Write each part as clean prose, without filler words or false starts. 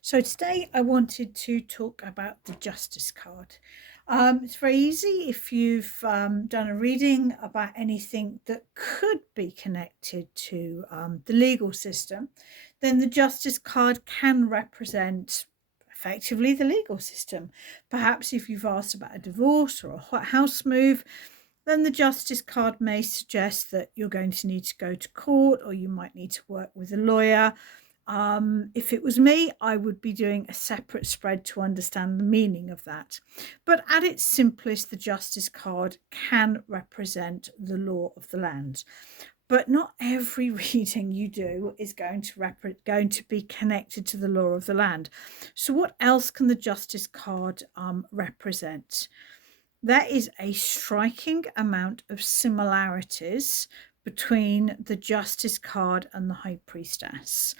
So today I wanted to talk about the Justice card. It's very easy if you've done a reading about anything that could be connected to the legal system, then the Justice card can represent effectively the legal system. Perhaps if you've asked about a divorce or a house move, then the Justice card may suggest that you're going to need to go to court or you might need to work with a lawyer. If it was me, I would be doing a separate spread to understand the meaning of that. But at its simplest, the Justice card can represent the law of the land. But not every reading you do is going to be connected to the law of the land. So what else can the Justice card represent? There is a striking amount of similarities between the Justice card and the High Priestess.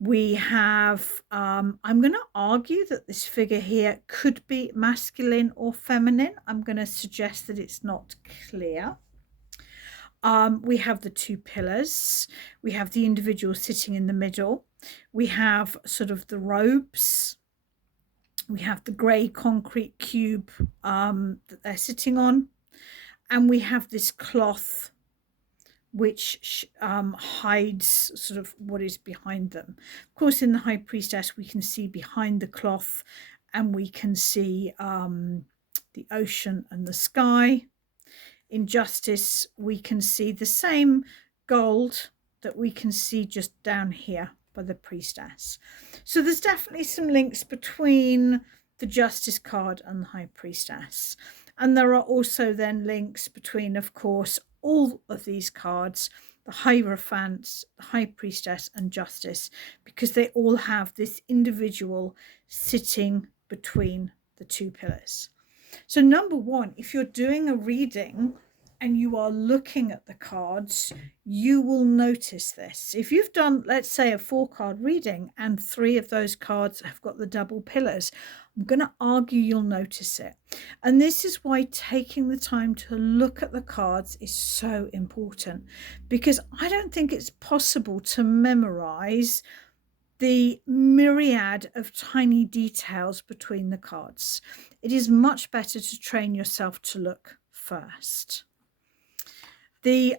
We have, I'm going to argue that this figure here could be masculine or feminine. I'm going to suggest that it's not clear. We have the two pillars. We have the individual sitting in the middle. We have sort of the robes. We have the grey concrete cube that they're sitting on. And we have this cloth which hides sort of what is behind them. Of course, in the High Priestess, we can see behind the cloth and we can see the ocean and the sky. In Justice, we can see the same gold that we can see just down here by the Priestess. So there's definitely some links between the Justice card and the High Priestess. And there are also then links between, of course, all of these cards, the Hierophant, the High Priestess and Justice, because they all have this individual sitting between the two pillars. So number one, if you're doing a reading and you are looking at the cards, you will notice this. If you've done, let's say, a 4-card reading and 3 of those cards have got the double pillars, I'm going to argue you'll notice it. And this is why taking the time to look at the cards is so important, because I don't think it's possible to memorize the myriad of tiny details between the cards. It is much better to train yourself to look first. The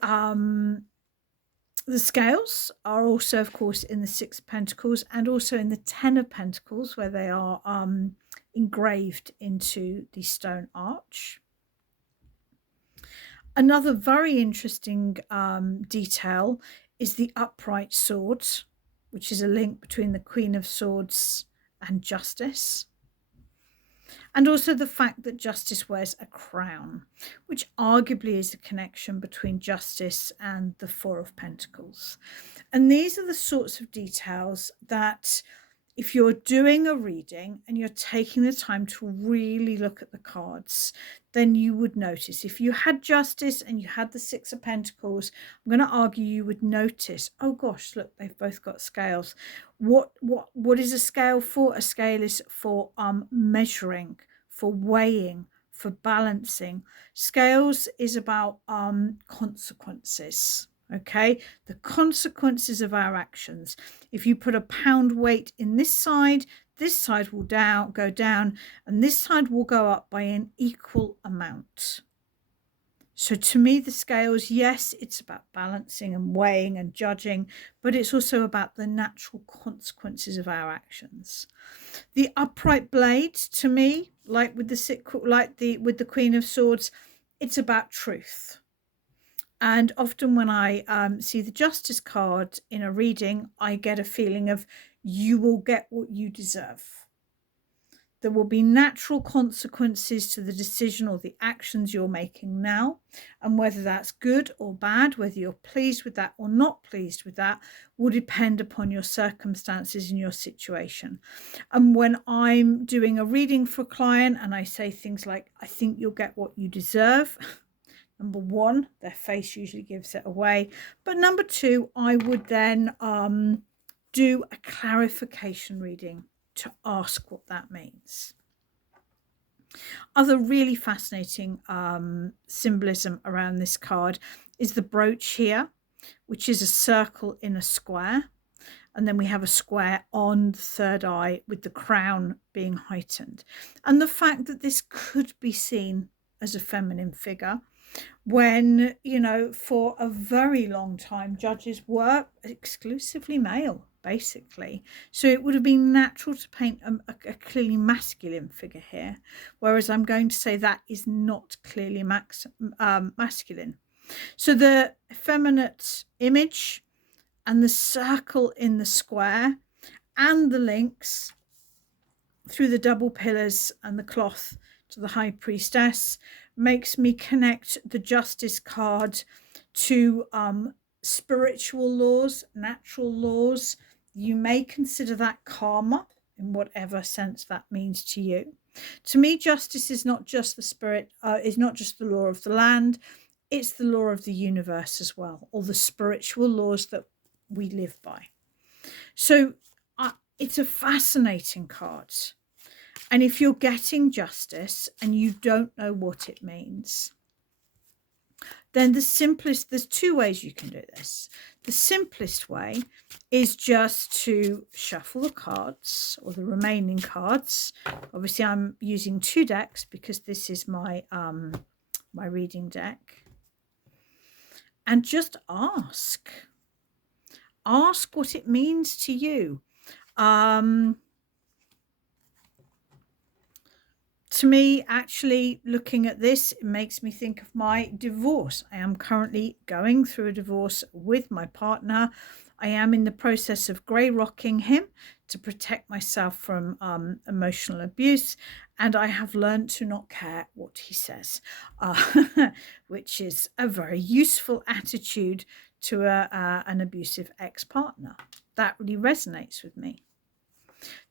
scales are also, of course, in the 6 of Pentacles and also in the 10 of Pentacles, where they are engraved into the stone arch. Another very interesting detail is the upright sword, which is a link between the Queen of Swords and Justice. And also the fact that Justice wears a crown, which arguably is a connection between Justice and the 4 of Pentacles. And these are the sorts of details that, if you're doing a reading and you're taking the time to really look at the cards, then you would notice. If you had Justice and you had the 6 of Pentacles, I'm going to argue you would notice, oh gosh, look, they've both got scales. What is a scale for? A scale is for measuring, for weighing, for balancing. Scales is about consequences. Okay, the consequences of our actions. If you put a pound weight in this side will go down, and this side will go up by an equal amount. So to me, the scales, yes, it's about balancing and weighing and judging, but it's also about the natural consequences of our actions. The upright blade, to me, like with the Queen of Swords, it's about truth. And often when I see the Justice card in a reading, I get a feeling of you will get what you deserve. There will be natural consequences to the decision or the actions you're making now. And whether that's good or bad, whether you're pleased with that or not pleased with that, will depend upon your circumstances and your situation. And when I'm doing a reading for a client and I say things like, I think you'll get what you deserve, number one, their face usually gives it away. But number two, I would then do a clarification reading to ask what that means. Other really fascinating symbolism around this card is the brooch here, which is a circle in a square. and then we have a square on the third eye with the crown being heightened. And the fact that this could be seen as a feminine figure when, you know, for a very long time, judges were exclusively male, basically. So it would have been natural to paint a clearly masculine figure here, whereas I'm going to say that is not clearly masculine. So the effeminate image and the circle in the square and the links through the double pillars and the cloth to the high priestess makes me connect the justice card to spiritual laws, natural laws. You may consider that karma in whatever sense that means to you. To me, justice is not just the spirit, is not just the law of the land, it's the law of the universe as well, or the spiritual laws that we live by. So it's a fascinating card. And if you're getting justice and you don't know what it means, then there's two ways you can do this. The simplest way is just to shuffle the cards, or the remaining cards. Obviously, I'm using 2 decks because this is my my reading deck. And just ask what it means to you. To me, actually, looking at this, it makes me think of my divorce. I am currently going through a divorce with my partner. I am in the process of grey rocking him to protect myself from emotional abuse, and I have learned to not care what he says, which is a very useful attitude to an abusive ex-partner. That really resonates with me.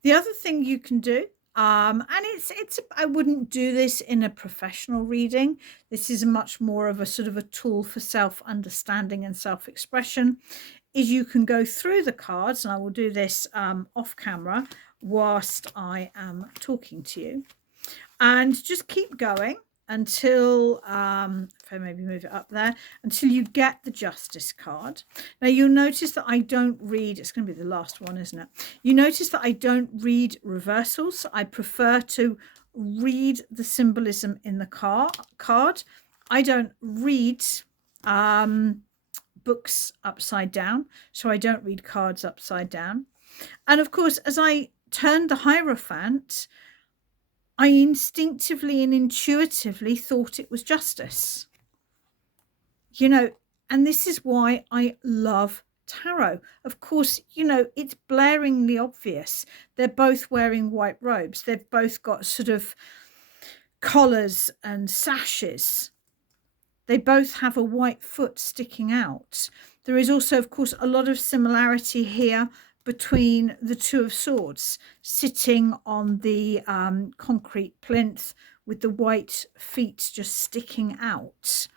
The other thing you can do, and it's I wouldn't do this in a professional reading. This is much more of a sort of a tool for self-understanding and self-expression, is you can go through the cards, and I will do this off camera whilst I am talking to you, and just keep going until, if I maybe move it up there, until you get the justice card. Now you'll notice that I don't read, it's going to be the last one, isn't it? You notice that I don't read reversals. I prefer to read the symbolism in the card. I don't read books upside down, so I don't read cards upside down. And of course, as I turned the Hierophant, I instinctively and intuitively thought it was justice. You know, and this is why I love tarot. Of course, you know, it's blaringly obvious. They're both wearing white robes. They've both got sort of collars and sashes. They both have a white foot sticking out. There is also, of course, a lot of similarity here between the 2 of Swords sitting on the concrete plinth with the white feet just sticking out.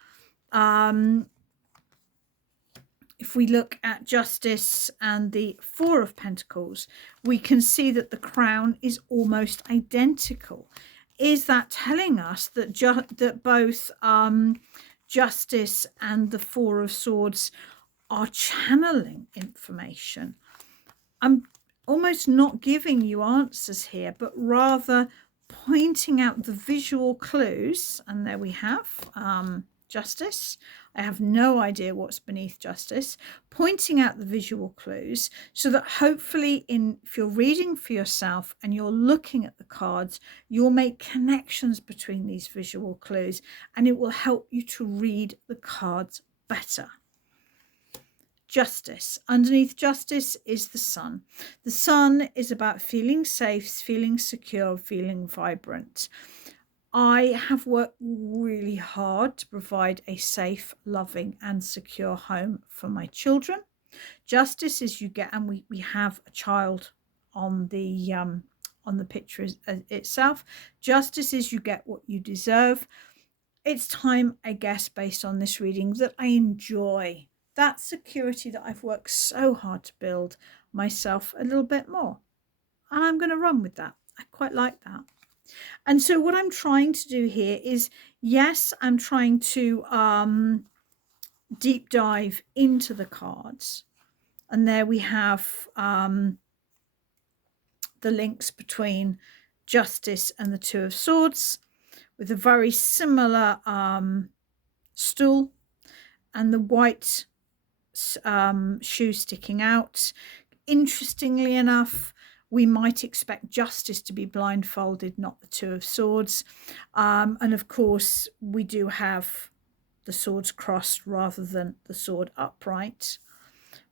If we look at Justice and the 4 of Pentacles, we can see that the crown is almost identical. Is that telling us that that both Justice and the 4 of Swords are channeling information? I'm almost not giving you answers here, but rather pointing out the visual clues. And there we have Justice. I have no idea what's beneath Justice. Pointing out the visual clues so that hopefully if you're reading for yourself and you're looking at the cards, you'll make connections between these visual clues and it will help you to read the cards better. Justice. Underneath Justice is the Sun. The Sun is about feeling safe, feeling secure, feeling vibrant. I have worked really hard to provide a safe, loving and secure home for my children. Justice is you get, and we have a child on the picture itself. Justice is you get what you deserve. It's time, I guess, based on this reading, that I enjoy that security that I've worked so hard to build myself a little bit more. And I'm going to run with that. I quite like that. And so what I'm trying to do here is, yes, I'm trying to deep dive into the cards. And there we have the links between Justice and the Two of Swords, with a very similar stool and the white shoe sticking out. Interestingly enough, we might expect Justice to be blindfolded, not the Two of Swords. And of course, we do have the swords crossed rather than the sword upright.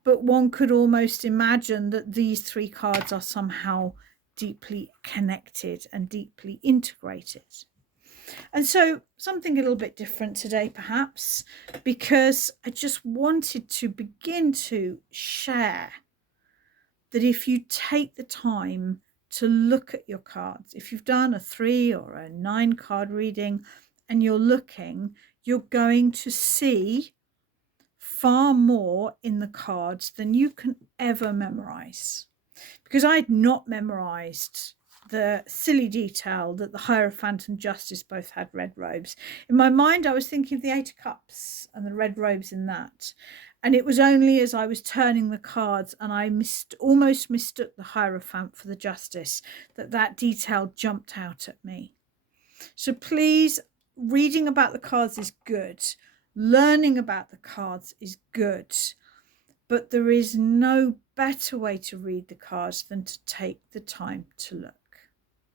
But one could almost imagine that these three cards are somehow deeply connected and deeply integrated. And so something a little bit different today, perhaps, because I just wanted to begin to share that if you take the time to look at your cards, if you've done a 3 or a 9 card reading and you're looking, you're going to see far more in the cards than you can ever memorize. Because I had not memorized the silly detail that the Hierophant and Justice both had red robes. In my mind, I was thinking of the 8 of Cups and the red robes in that. And it was only as I was turning the cards and I almost mistook the Hierophant for the Justice that detail jumped out at me. So please, reading about the cards is good. Learning about the cards is good. But there is no better way to read the cards than to take the time to look.